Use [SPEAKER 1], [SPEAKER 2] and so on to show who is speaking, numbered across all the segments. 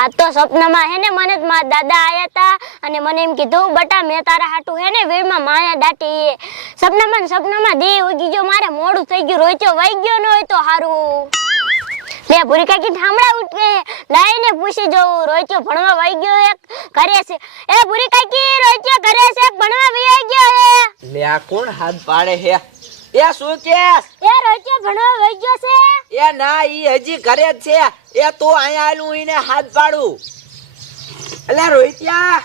[SPEAKER 1] આ તો સપનામાં હે ને મને જ મારા દાદા આયા તા અને મને એમ કીધું, બટા, મેં તારા હાટું હે ને વીરમાં માયા દાટી સપનામાં સપનામાં દે ઉગી ગયો, મારે મોડું થઈ ગયું રોચ્યો વહી ગયો ન હોય તો હારું. લે, ભૂરી કાકી ઠામડા ઉઠે લાઈને પૂછી જવું રોચ્યો ભણવા વહી ગયો એક ઘરે છે. એ ભૂરી કાકી રોચ્યો ઘરે છે, ભણવા વહી ગયો હે.
[SPEAKER 2] લે, આ કોણ હાથ પાડે હે? એ શું કેસ
[SPEAKER 1] એ રોટિયો ઘણો વહી ગયો છે.
[SPEAKER 2] એ ના ઈ હજી ઘરે જ છે. એ તો અહીંયા આલું ઈને હાથ પાડું. એટલે રોહિત્યા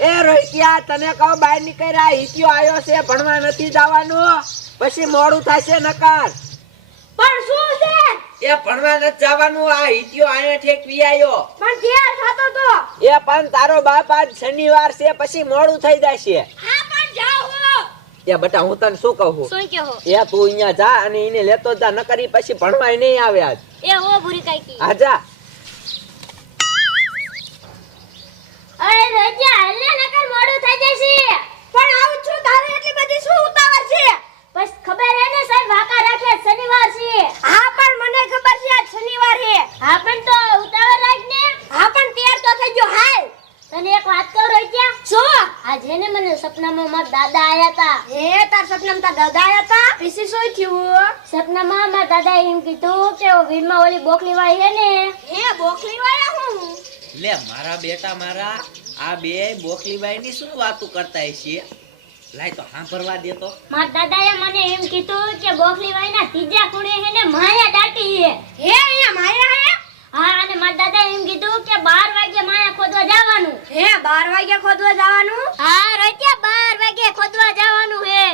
[SPEAKER 2] એ રોહિત્યા તને કહો બહાર નીકળ્યા હિત્યો આવ્યો છે? ભણવા નથી જવાનું. પછી મોડું થશે નકાર.
[SPEAKER 1] પણ શું છે?
[SPEAKER 2] એ ભણવા નથી જવાનું આ હિત્યો અહીંયા ઠેક વિયાયો
[SPEAKER 1] પણ તૈયાર થતો તો.
[SPEAKER 2] એ પણ તારો બાપ આજ શનિવાર છે પછી મોડું થઈ જશે.
[SPEAKER 1] હા
[SPEAKER 2] એ બટા હું તને શું કહું?
[SPEAKER 1] શું કહો?
[SPEAKER 2] તું અહીંયા જા અને એને લેતો જા ન કરી પછી ભણવાય નહીં આવે આજ.
[SPEAKER 1] એ હો ભૂરી કાકી.
[SPEAKER 2] હા જા.
[SPEAKER 1] અરે રજા હલ્લે નકર મોડું થઈ જશે. પણ આવું છું તારે એટલી બધી શું ઉતાવળ છે? બસ ખબર હે ને સાહેબ વાકા રાખે શનિવાર છે હા પણ મને ખબર છે આજ શનિવાર છે હા પણ તો ઉતાવળ રાખ ને હા પણ તૈયાર તો થઈ ગયો હાલ તને એક વાત કહું રોજા શું આજે ને મને સપનામાં મારા દાદા આયા તા હે તાર સપનામાં તાર દાદા આયા તા પછી શું થયું સપનામાં મારા દાદા કે વીરમાં ઓલી બોકલી વાળી હે ને. હે બોકલી વાળા હું?
[SPEAKER 2] લે મારા બેટા મારા આ બે બોકલીબાઈ ની શું વાતો કરતા છે લાય તો સાંભળવા દે તો.
[SPEAKER 1] માર દાદાએ મને એમ કીધું કે બોખલીવાઈના ત્રીજા કુણે હે ને માયા દાટી હે હે અહીંયા માયા હે? હા અને માર દાદાએ એમ કીધું કે 12 વાગે માયા ખોદવા જવાનું. હે 12 વાગે ખોદવા જવાનું? હા રત્યા 12 વાગે ખોદવા જવાનું હે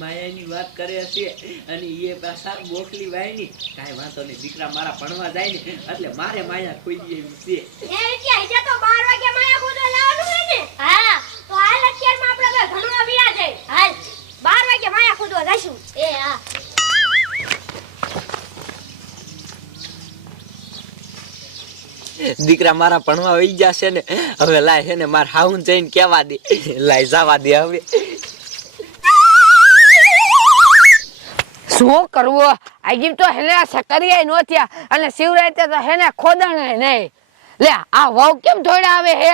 [SPEAKER 2] માયાની વાત કરે છે અને એ પાછા બોકલી વાયની. કાંઈ વાંધો નહીં દીકરા મારા ભણવા જાય ને એટલે મારે માયા ખોઈ એવી છે.
[SPEAKER 1] એ રત્યા હજે તો 12 વાગે માયા ખોદવા જવાનું હે ને? હા. તો હાલ અત્યારમાં આપણે બે ઘણવા જાય. હાલ. 12 વાગે માયા ખોદવા જઈશું. એ હા.
[SPEAKER 2] દીકરા મારા ભણવા વહી જશે ને હવે લાય છે ને મારે હાઉન જઈને કેવા દે. લાય જવા દે હવે.
[SPEAKER 3] શું કરવું? આગી તો હેને સકરિયા નો થયા અને શિવરાતે તો હેને ખોદણ નહીં. લે આ વહુ કેમ થોડા આવે હે?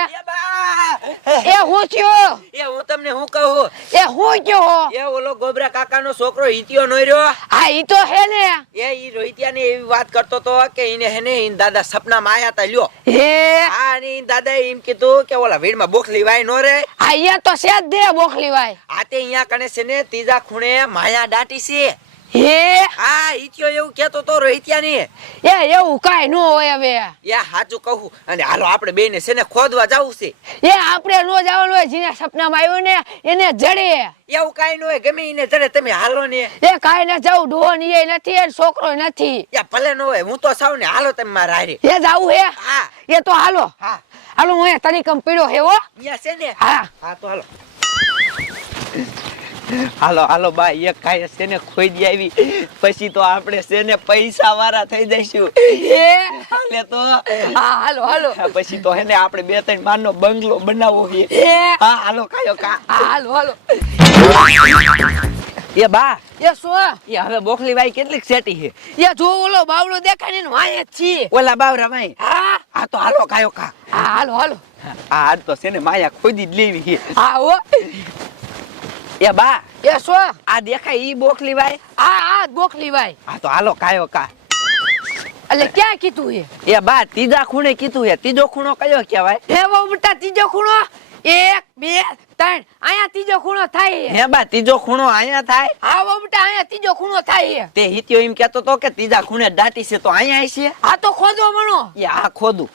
[SPEAKER 3] એ હું થયો?
[SPEAKER 2] એ હું તમને હું કહું?
[SPEAKER 3] એ હું થયો?
[SPEAKER 2] એ ઓલો ગોબરા કાકાનો છોકરો હિતિયો નો રહ્યો
[SPEAKER 3] આ ઈ તો હે ને
[SPEAKER 2] એ ઈ રોહિતિયાને એવી વાત કરતો તો કે એને હેને ઈન દાદા સપનામાં આયા તા લ્યો.
[SPEAKER 3] હે?
[SPEAKER 2] હા ને ઈન દાદા એમ કીધું કે ઓલા વીડમાં બોખલી વાય નો રે.
[SPEAKER 3] આ અહીંયા તો છે જ દે બોખલી વાય
[SPEAKER 2] આ તે અહીંયા કણે છે ને ત્રીજા ખૂણે માયા દાટી છે.
[SPEAKER 3] હે?
[SPEAKER 2] હા ઈત્યો એવું કેતો તો રોહિતિયાની
[SPEAKER 3] એ એવું કાઈ ન હોય હવે.
[SPEAKER 2] એ સાચું કહું. અને હાલો આપણે બેને છે ને ખોદવા જવું છે.
[SPEAKER 3] એ આપણે નો જવાનું હોય જેના સપનામાં આવ્યો ને એને જડે.
[SPEAKER 2] એવું કાઈ ન હોય ગમે એને જડે તમે હાલો ને.
[SPEAKER 3] એ કાઈ ન જાવ ડોહો ની એ નથી એ છોકરો નથી.
[SPEAKER 2] એ ભલે ન હોય હું તો સાવ ને હાલો તમે મારા હારે.
[SPEAKER 3] એ જાવું હે?
[SPEAKER 2] હા.
[SPEAKER 3] એ તો હાલો.
[SPEAKER 2] હા.
[SPEAKER 3] હાલો હું તરી કંપીડો પીડ્યો હે હો.
[SPEAKER 2] છે ને?
[SPEAKER 3] હા.
[SPEAKER 2] હા તો હાલો. હાલો હાલો બા એક કાય છે ને ખોઈ આવી. પછી તો આપણે છે ને પૈસા વાળા થઈ જઈશું.
[SPEAKER 3] એ
[SPEAKER 2] તો
[SPEAKER 3] હા હાલો હાલો.
[SPEAKER 2] પછી તો હે ને આપણે બે ત્રણ માનનો બંગલો બનાવવો છે. હા? હાલો કાયો કા.
[SPEAKER 3] હાલો હાલો.
[SPEAKER 2] એ બા.
[SPEAKER 3] એ સો
[SPEAKER 2] એ હવે બોખલી બાઈ કેટલીક સેટી છે?
[SPEAKER 3] એ જો ઓલો બાવળો દેખાય ને વાય છે.
[SPEAKER 2] ઓલા બાવરા ભાઈ
[SPEAKER 3] હા?
[SPEAKER 2] આ તો હાલો કાયો કા.
[SPEAKER 3] હા હાલો હાલો.
[SPEAKER 2] આ તો છે ને માયા ખોદી જ લેવી છે.
[SPEAKER 3] હા હો.
[SPEAKER 2] એ બા.
[SPEAKER 3] એ શું?
[SPEAKER 2] આ દેખાય ઈ બોખલી બાઈ
[SPEAKER 3] આ આ બોખલી ભાઈ
[SPEAKER 2] હા તો હાલો કાયો કા.
[SPEAKER 3] એટલે ક્યાં કીધું એ?
[SPEAKER 2] એ બા ત્રીજા ખૂણે કીધું છે ત્રીજો ખૂણો કયો કહેવાય?
[SPEAKER 3] હે વો બટા ત્રીજો ખૂણો? એક બે ત્રણ. અહીંયા ત્રીજો ખૂણો થાય
[SPEAKER 2] હે બા ત્રીજો ખૂણો અહીંયા થાય?
[SPEAKER 3] હા વો બટા અહીંયા ત્રીજો ખૂણો થાય.
[SPEAKER 2] તે હિત્યો એમ કેતો તો કે ત્રીજા ખૂણે દાટી છે તો અહીંયા છે
[SPEAKER 3] આ તો ખોદો મણો.
[SPEAKER 2] એ આ ખોદું.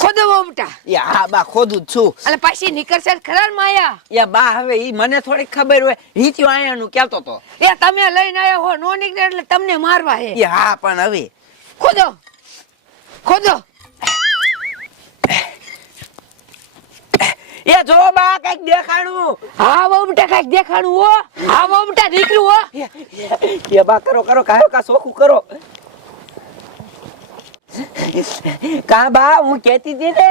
[SPEAKER 3] ખોદો બહુ
[SPEAKER 2] યા બા ખોદું છું.
[SPEAKER 3] અને પાછી નીકળશે જ ખરા માયા.
[SPEAKER 2] યા બા હવે ઈ મને થોડીક ખબર હોય. હિત્યો આયાનું કેતો તો.
[SPEAKER 3] એ તમે લઈને આયા હો નો નીકળે એટલે તમને મારવા હે.
[SPEAKER 2] યા હા પણ હવે.
[SPEAKER 3] ખોદો. ખોદો.
[SPEAKER 2] એ જો બા કંઈક દેખાણું.
[SPEAKER 3] હા બહુ બેટા કંઈક દેખાડું હો. હા બહુ નીકળું નીકળ્યું હો
[SPEAKER 2] એ બા કરો કરો કાયો કા સોખું કરો. કા બા હું કહેતી હતી ને?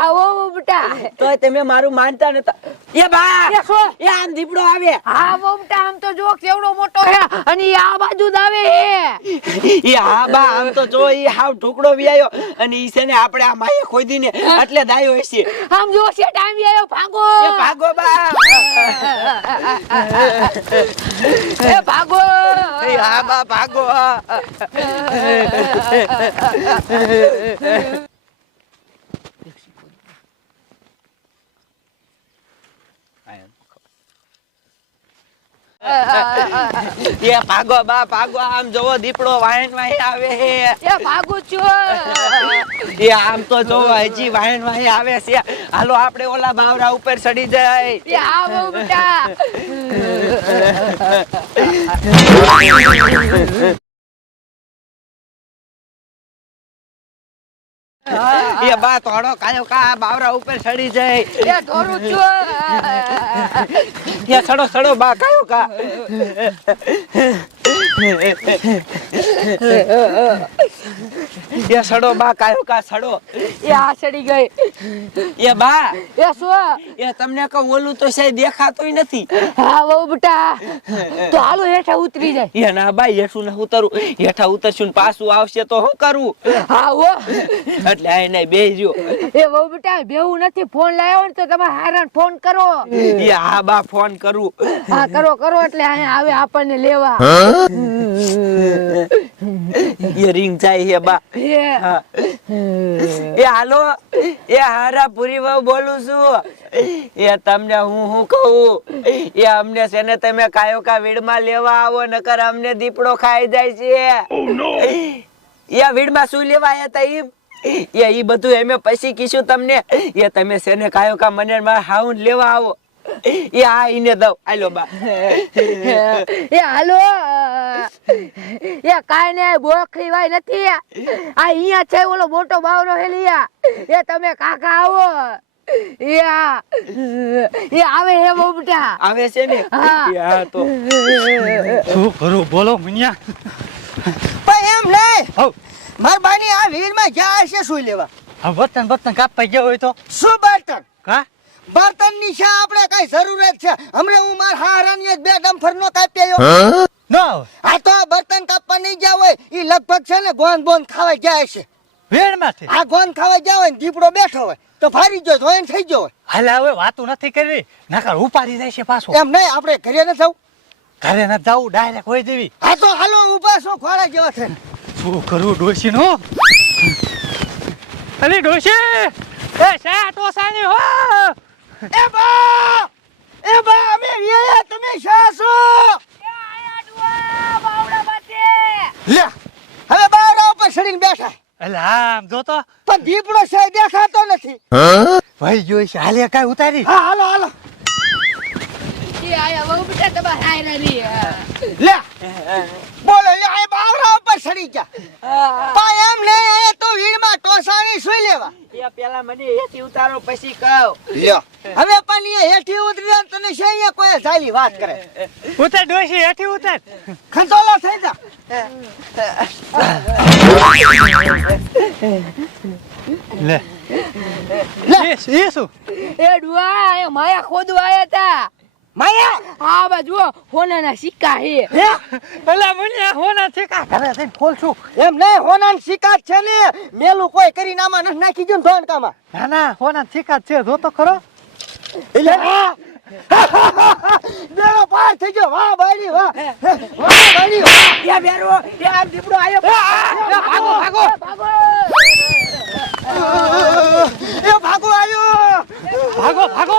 [SPEAKER 3] આવો બેટા
[SPEAKER 2] તોય તમે મારું માનતા નતા. એ બા
[SPEAKER 3] એ
[SPEAKER 2] આમ દીપડો આવે.
[SPEAKER 3] હા બહુ આમ તો જો કેવડો મોટો હે અને ઈ આ બાજુ જ આવે હે
[SPEAKER 2] એ હા બા આમ તો જો એ હાવ ઢોકળો વ્યાયો. અને ઈ છે ને આપણે આ માએ ખોદી ને એટલે દાયો હશે.
[SPEAKER 3] આમ જો છે ટાઈમ આવ્યો ભાગો.
[SPEAKER 2] એ ભાગો બા.
[SPEAKER 3] એ ભાગો.
[SPEAKER 2] એ હા બા ભાગો એ ભાગો બા ભાગો. આમ જોવો દીપડો વાહન વાહી આવે હે.
[SPEAKER 3] એ ભાગું છું.
[SPEAKER 2] એ આમ તો જોવો હજી વાહન વાહી આવે છે. હાલો આપણે ઓલા બાવરા ઉપર ચડી જાય.
[SPEAKER 3] એ આવો બેટા.
[SPEAKER 2] એ બા થોડો કાયો કા બાવરા ઉપર ચડી જાય.
[SPEAKER 3] એ ધોરું છું.
[SPEAKER 2] એ સડો સડો બા કાયો કા? એ સડો બા કાયો કા સડો?
[SPEAKER 3] એ આ સડી ગઈ.
[SPEAKER 2] એ બા
[SPEAKER 3] એ શું?
[SPEAKER 2] એ તમને કહું ઓલું તો સાહેબ દેખાતુંય નથી.
[SPEAKER 3] હા બહુ બટા. તો હાલો હેઠા ઉતરી જાય.
[SPEAKER 2] એ ના બા હેઠું ના ઉતરું? હેઠા ઉતરશું ને પાછું આવશે તો શું કરું?
[SPEAKER 3] હા ઓ
[SPEAKER 2] એટલે આ બે બેહજો
[SPEAKER 3] એ બહુ બટા બેવું નથી. ફોન લાવ્યો ને તો તમે હારણ ફોન કરો.
[SPEAKER 2] એ હા બા ફોન કરું.
[SPEAKER 3] હા કરો કરો એટલે અહીંયા આવે આપણને લેવા.
[SPEAKER 2] એ રિંગ જાય છે બા
[SPEAKER 3] એ
[SPEAKER 2] હાલો એ હારા પૂરી વહુ બોલું છું એ તમને હું હું કહું એ અમને છે ને તમે કાયો કા વીડમાં લેવા આવો નકર અમને દીપડો ખાઈ જાય છે એ વીડમાં શું લેવા આવ્યા તા એમ એ ઈ બધું એમે પછી કીશું તમને એ તમે છે ને કાયો કા મને મારા હાઉન લેવા આવો એ આ ઈને દઉં હાલો બા
[SPEAKER 3] એ હાલો એ કાઈ ને બોખરી વાય નથી આ. અહીંયા છે ઓલો મોટો બાવરો હેલિયા. એ તમે કાકા આવો. એ એ આવે હે બહુ
[SPEAKER 2] આવે છે ને?
[SPEAKER 3] હા.
[SPEAKER 2] તો.
[SPEAKER 4] શું કરું? બોલો મુનિયા.
[SPEAKER 5] પણ એમ નહીં
[SPEAKER 4] હવ.
[SPEAKER 5] માર બાની આ વીરમાં જાય છે શું લેવા?
[SPEAKER 4] આ બર્તન બર્તન કાપવા ગયા હોય તો?
[SPEAKER 5] શું બર્તન હા બર્તનની છે આપણે કઈ જરૂરત છે. હમણાં હું માર હારાની જ બે ડમ્ફર નો કાપ્યો
[SPEAKER 4] ન. આવે
[SPEAKER 5] આ તો બર્તન કાપવા નહીં ગયા હોય એ લગભગ છે ને ગોન બોન ખાવા જાય છે.
[SPEAKER 4] વેણમાંથી?
[SPEAKER 5] આ ગોન ખાવા ગયા હોય ને દીપડો બેઠો હોય તો ફારી ગયો ધોઈને થઈ ગયો હોય.
[SPEAKER 4] હાલે હવે વાતું નથી કરવી નકર ઉપાડી જાય છે પાછો.
[SPEAKER 5] એમ નહીં આપણે ઘરે ન જવું
[SPEAKER 4] ઘરે ન જાવું ડાયરેક્ટ હોય દેવી
[SPEAKER 5] આ તો હાલો ઊભા છો ખોળા જેવા છે.
[SPEAKER 4] શું કરું ડોશી નો? અલી ડોશી! એ શા ટોસાની હો?
[SPEAKER 5] એ બા! એ બા અમે તમે શા છો? લે હવે બાવડા ઉપર ચડીને બેઠા.
[SPEAKER 4] એટલે આમ જો તો.
[SPEAKER 5] પણ દીપડો છે દેખાતો નથી.
[SPEAKER 4] ભાઈ જોઈ છે હાલે કાઈ ઉતારી?
[SPEAKER 5] હા હાલો હાલો.
[SPEAKER 3] એ આયા બહુ બેટા તમારા હાયરાની
[SPEAKER 5] લે બોલો લે આ બાવડા ઉપર સડી ગયા. પા એમ નહીં એ વીડમાં ટોસાણી સુઈ લેવા.
[SPEAKER 2] એ પેલા મને હેઠી ઉતારો પછી કહો.
[SPEAKER 5] લ્યો. હવે પણ એ હેઠી ઉતરી ને તને છે અહીંયા કોઈ ચાલી વાત કરે?
[SPEAKER 4] ઉતર ડોશી હેઠી ઉતર.
[SPEAKER 5] ખંતોલો થઈ જા.
[SPEAKER 4] લે. એ એ શું
[SPEAKER 3] એ ડુઆ એ માયા ખોદવા આયા તા.
[SPEAKER 5] માયા!
[SPEAKER 3] આ બાજુ હોનાના સિક્કા હે?
[SPEAKER 5] લે
[SPEAKER 4] અલા મુનિયા હોના છે કા ઘરે જઈને ખોલશું
[SPEAKER 5] એમ નહીં હોનાન શિકાર છે ને. મેલું કોઈ કરી નામાં નથી નાખી ગયું ધોન કામાં
[SPEAKER 4] ના ના હોના ઠીકા છે જો તો ખરો.
[SPEAKER 5] એટલે હા પાર થઈ ગયો. વાહ બાડી વાહ. વાહ બાડી વાહ.
[SPEAKER 2] બેરો દીપડો આયો.
[SPEAKER 5] ભાગો ભાગો.
[SPEAKER 3] ભાગો.
[SPEAKER 5] એ ભાગો આયો.
[SPEAKER 4] ભાગો ભાગો.